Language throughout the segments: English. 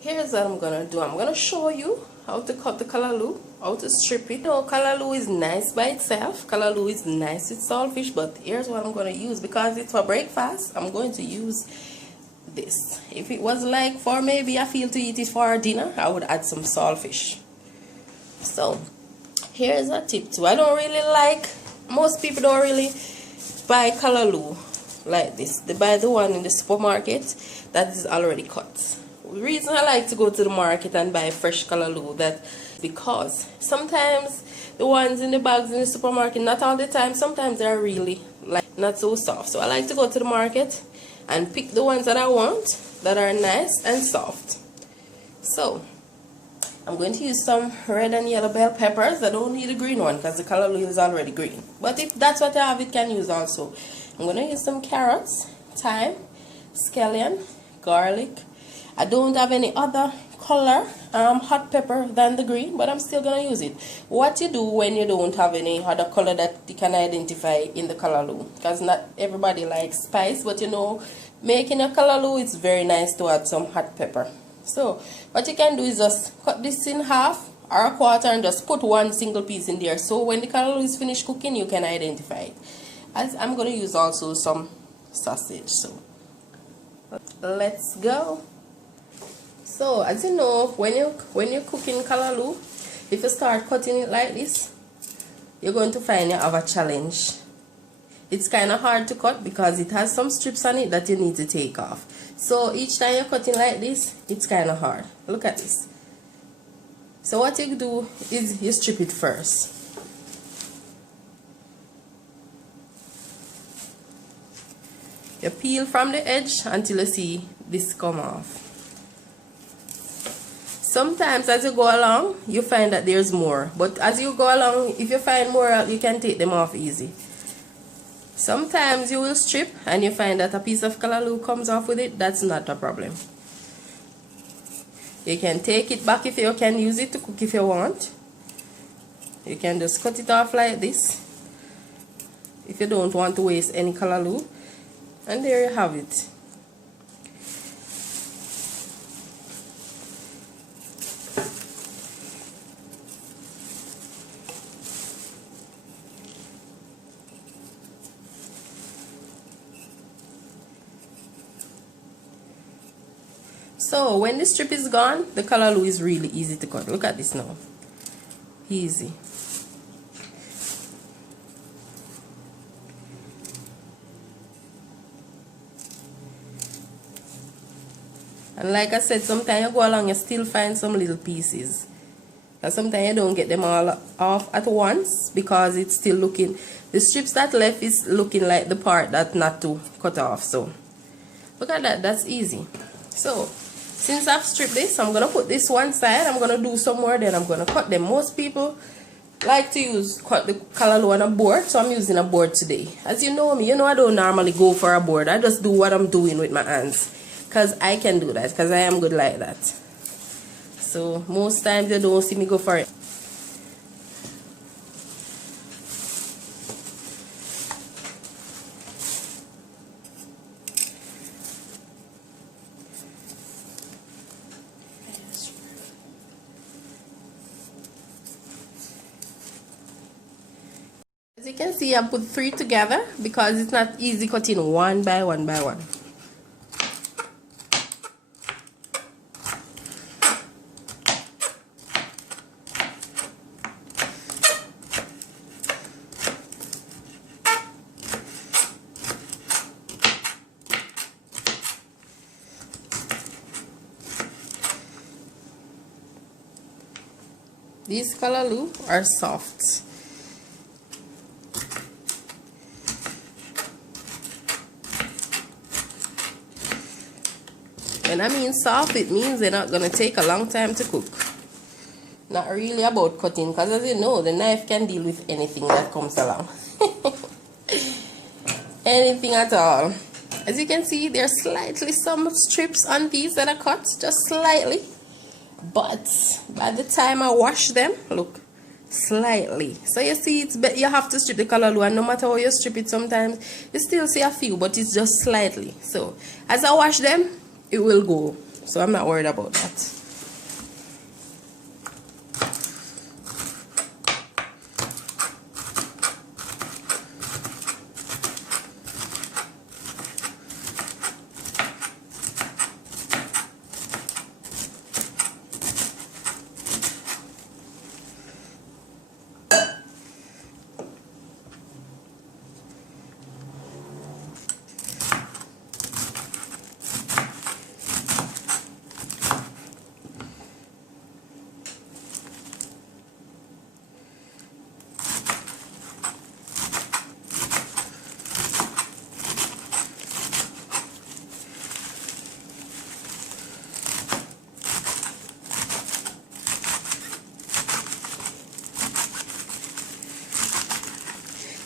Here's what I'm gonna do. I'm gonna show you how to cut the callaloo, how to strip it. You know, callaloo is nice by itself. Callaloo is nice with saltfish, but here's what I'm gonna use. Because it's for breakfast, I'm going to use this. If it was like for maybe I feel to eat it for dinner, I would add some saltfish. So here's a tip too. I don't really like, most people don't really buy callaloo like this. They buy the one in the supermarket that is already cut. The reason I like to go to the market and buy fresh callaloo, that because sometimes the ones in the bags in the supermarket, not all the time, sometimes they're really like not so soft. So I like to go to the market and pick the ones that I want that are nice and soft. So I'm going to use some red and yellow bell peppers. I don't need a green one because the callaloo is already green, but if that's what I have, it can use also. I'm going to use some carrots, thyme, scallion, garlic. I don't have any other color hot pepper than the green, but I'm still gonna use it. What you do when you don't have any other color that you can identify in the callaloo, because not everybody likes spice, but you know, making a callaloo, it's very nice to add some hot pepper. So what you can do is just cut this in half or a quarter and just put one single piece in there, so when the callaloo is finished cooking, you can identify it. As I'm gonna use also some sausage. So let's go. So as you know, when you're cooking callaloo, if you start cutting it like this, you're going to find you have a challenge. It's kind of hard to cut because it has some strips on it that you need to take off. So each time you're cutting like this, it's kind of hard. Look at this. So what you do is you strip it first. You peel from the edge until you see this come off. Sometimes as you go along, you find that there's more. But as you go along, if you find more, you can take them off easy. Sometimes you will strip and you find that a piece of callaloo comes off with it. That's not a problem. You can take it back if you can use it to cook if you want. You can just cut it off like this if you don't want to waste any callaloo. And there you have it. So when the strip is gone, the callaloo is really easy to cut. Look at this now. Easy. And like I said, sometimes you go along, you still find some little pieces. And sometimes you don't get them all off at once because it's still looking, the strips that left is looking like the part that not to cut off. So look at that, that's easy. So since I've stripped this, I'm going to put this one side. I'm going to do some more, then I'm going to cut them. Most people like to cut the callaloo on a board, so I'm using a board today. As you know me, you know I don't normally go for a board. I just do what I'm doing with my hands because I can do that, because I am good like that. So most times you don't see me go for it. As you can see, I put 3 together because it's not easy cutting one by one by one. These callaloo are soft. When I mean soft, it means they're not going to take a long time to cook. Not really about cutting, because as you know, the knife can deal with anything that comes along. Anything at all. As you can see, there's slightly some strips on these that are cut, just slightly. But by the time I wash them, look, slightly. So you see, you have to strip the callaloo, and no matter how you strip it, sometimes you still see a few, but it's just slightly. So as I wash them, it will go. So I'm not worried about that.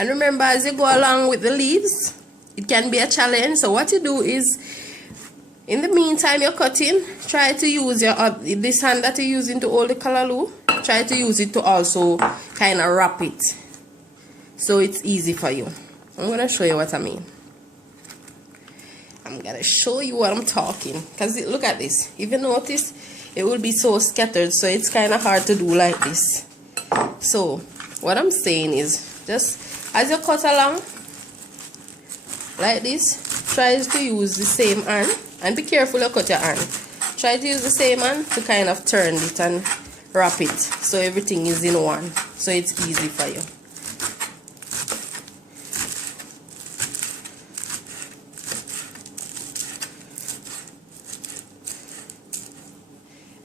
And remember, as you go along with the leaves, it can be a challenge. So what you do is, in the meantime you're cutting, try to use your this hand that you're using to hold the callaloo, try to use it to also kind of wrap it, so it's easy for you. I'm going to show you what I mean. I'm going to show you what I'm talking. Because look at this. If you notice, it will be so scattered, so it's kind of hard to do like this. So what I'm saying is, just as you cut along like this, try to use the same hand, and be careful you cut your hand. Try to use the same hand to kind of turn it and wrap it, so everything is in one, so it's easy for you.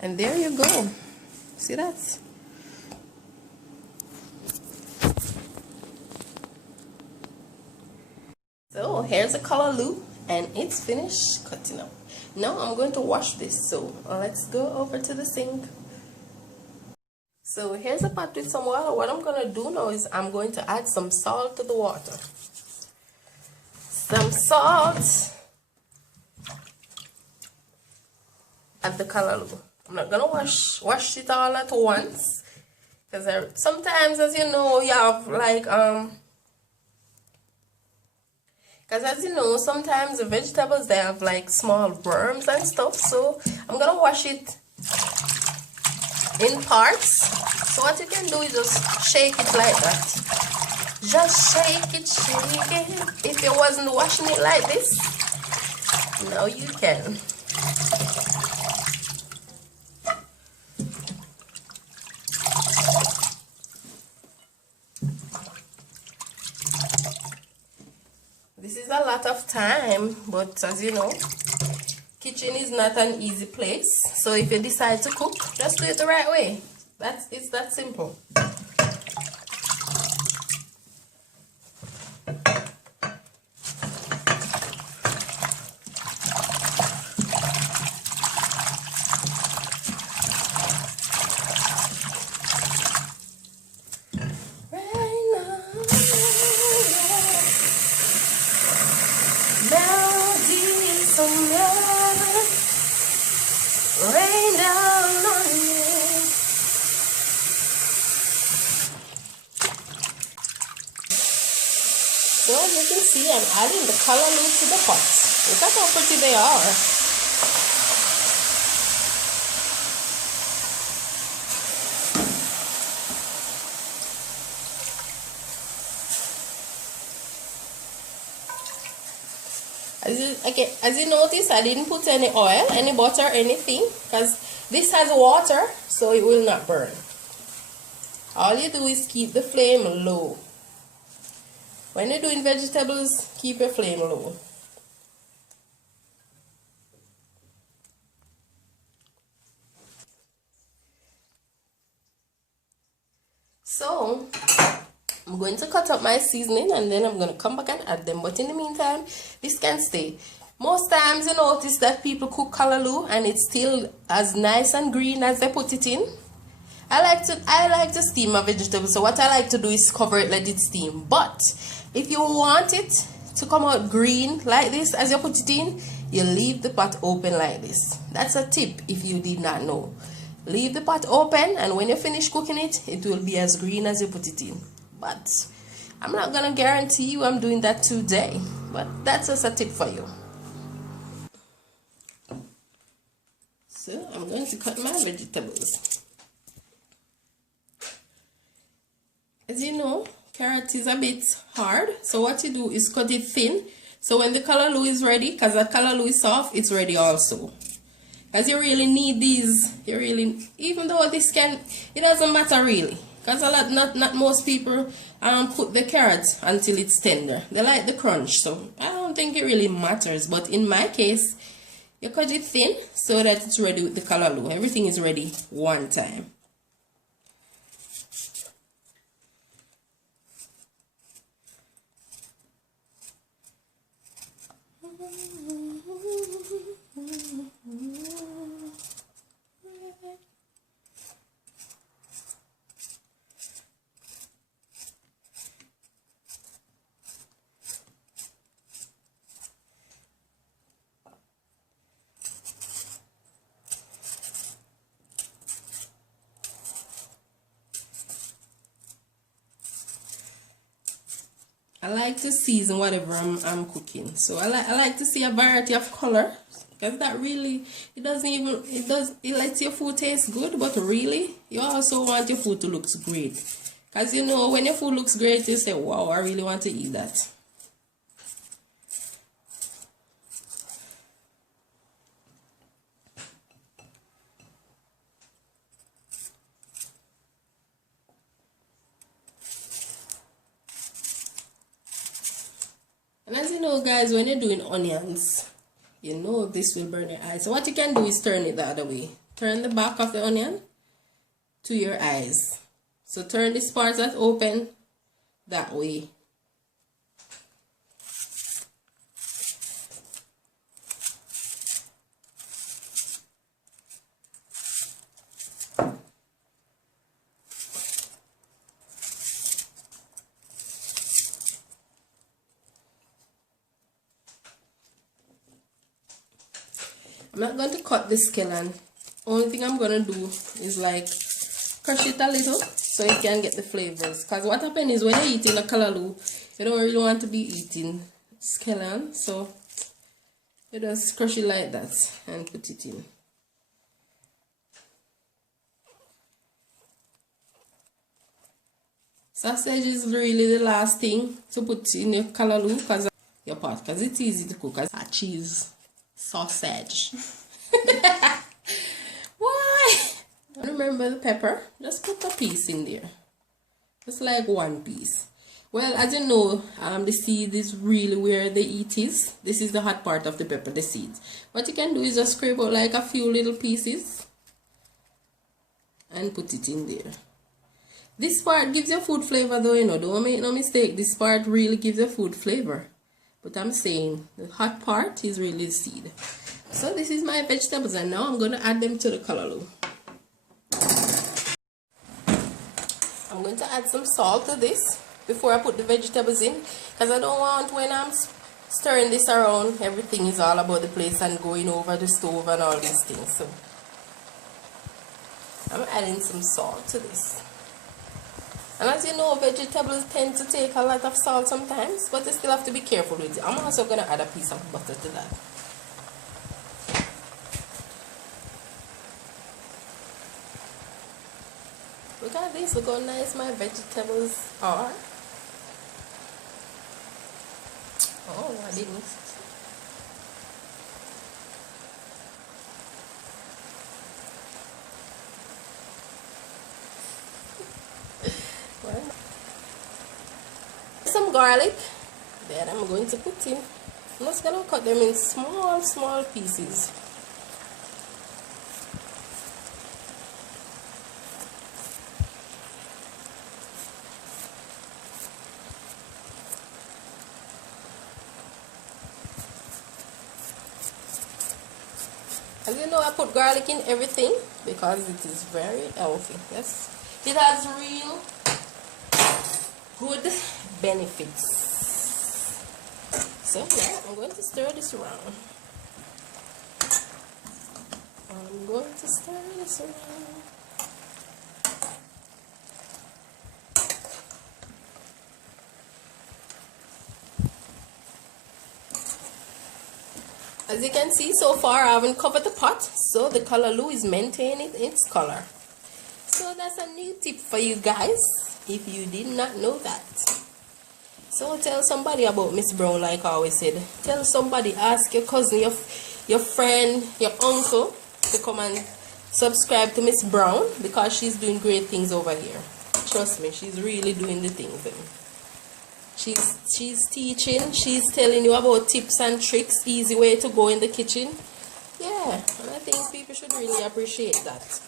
And there you go. See that? So here's a callaloo, and it's finished cutting up. Now I'm going to wash this, so let's go over to the sink. So here's a pot with some water. What I'm going to do now is I'm going to add some salt to the water. Some salt and the callaloo. I'm not going to wash it all at once, because sometimes, as you know, you have like because as you know, sometimes the vegetables, they have like small worms and stuff. So I'm gonna wash it in parts. So what you can do is just shake it like that. Just shake it, shake it. If you wasn't washing it like this, now you can. This is a lot of time, but as you know, kitchen is not an easy place. So if you decide to cook, just do it the right way. It's that simple. Rain down on me. So as you can see, I'm adding the callaloo to the pot. Look at how pretty they are. As you notice, I didn't put any oil, any butter, anything, because this has water, so it will not burn. All you do is keep the flame low. When you're doing vegetables, keep your flame low. So I'm going to cut up my seasoning, and then I'm going to come back and add them. But in the meantime, this can stay. Most times you notice that people cook callaloo and it's still as nice and green as they put it in. I like to steam my vegetables. So what I like to do is cover it, let it steam. But if you want it to come out green like this as you put it in, you leave the pot open like this. That's a tip if you did not know. Leave the pot open, and when you finish cooking it, it will be as green as you put it in. But I'm not gonna guarantee you I'm doing that today, but that's just a tip for you. So I'm going to cut my vegetables. As you know, carrot is a bit hard, so what you do is cut it thin. So when the callaloo is ready, because the callaloo is soft, it's ready also. Because you really need these, even though this can, it doesn't matter really. Because not most people cook the carrot until it's tender. They like the crunch, so I don't think it really matters. But in my case, you cut it thin so that it's ready with the callaloo. Everything is ready one time. I like to season whatever I'm cooking, so I like to see a variety of color, because that really it lets your food taste good, but really you also want your food to look great, because you know when your food looks great you say, wow, I really want to eat that. And as you know, guys, when you're doing onions, you know this will burn your eyes. So what you can do is turn it the other way. Turn the back of the onion to your eyes. So turn this part that's open that way. I'm not going to cut the scallion. Only thing I'm going to do is like crush it a little so you can get the flavors. Because what happens is when you're eating a callaloo, you don't really want to be eating scallion. So you just crush it like that and put it in. Sausage is really the last thing to put in your callaloo, because your pot, because it's easy to cook as a cheese. Sausage. Why? Remember the pepper? Just put a piece in there. Just like one piece. Well, as you know, the seed is really where the eat is. This is the hot part of the pepper, the seeds. What you can do is just scrape out like a few little pieces and put it in there. This part gives your food flavor though, you know. Don't make no mistake. This part really gives your food flavor. But I'm saying the hot part is really the seed. So this is my vegetables, and now I'm going to add them to the callaloo. I'm going to add some salt to this before I put the vegetables in, because I don't want, when I'm stirring this around, everything is all about the place and going over the stove and all these things. So I'm adding some salt to this. And as you know, vegetables tend to take a lot of salt sometimes, but you still have to be careful with it. I'm also going to add a piece of butter to that. Look at this, look how nice my vegetables are. Oh, I didn't. Some garlic that I'm going to put in. I'm just going to cut them in small pieces. As you know, I put garlic in everything because it is very healthy. Yes, it has real good benefits. So now I'm going to stir this around. I'm going to stir this around. As you can see, so far I haven't covered the pot, so the callaloo is maintaining its color. So that's a new tip for you guys, if you did not know that. So tell somebody about Myss Brown, like I always said. Tell somebody, ask your cousin, your friend, your uncle to come and subscribe to Myss Brown, because she's doing great things over here. Trust me, she's really doing the things. She's teaching, she's telling you about tips and tricks, easy way to go in the kitchen. Yeah, and I think people should really appreciate that.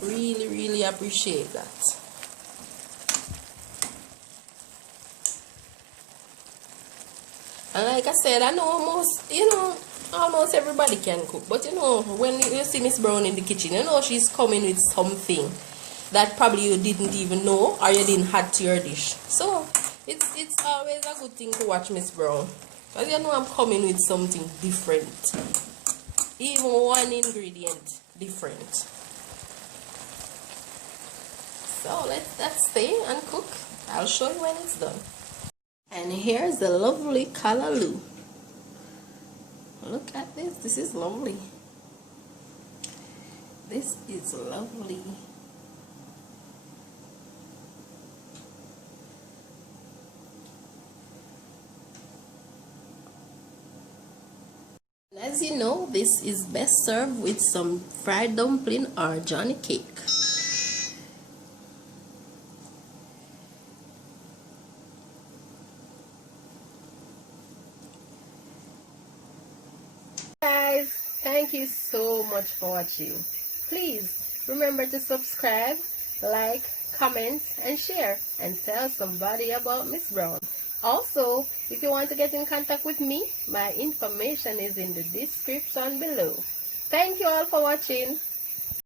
Really appreciate that. And like I said, I know almost everybody can cook, but you know, when you see Myss Brown in the kitchen, you know she's coming with something that probably you didn't even know, or you didn't add to your dish. So it's always a good thing to watch Myss Brown, because you know I'm coming with something different, even one ingredient different. So let's stay and cook. I'll show you when it's done. And here's the lovely callaloo. Look at this. This is lovely. This is lovely. As you know, this is best served with some fried dumpling or Johnny cake. Guys, thank you so much for watching. Please remember to subscribe, like, comment, and share, and tell somebody about Myss Brown. Also, if you want to get in contact with me, my information is in the description below. Thank you all for watching.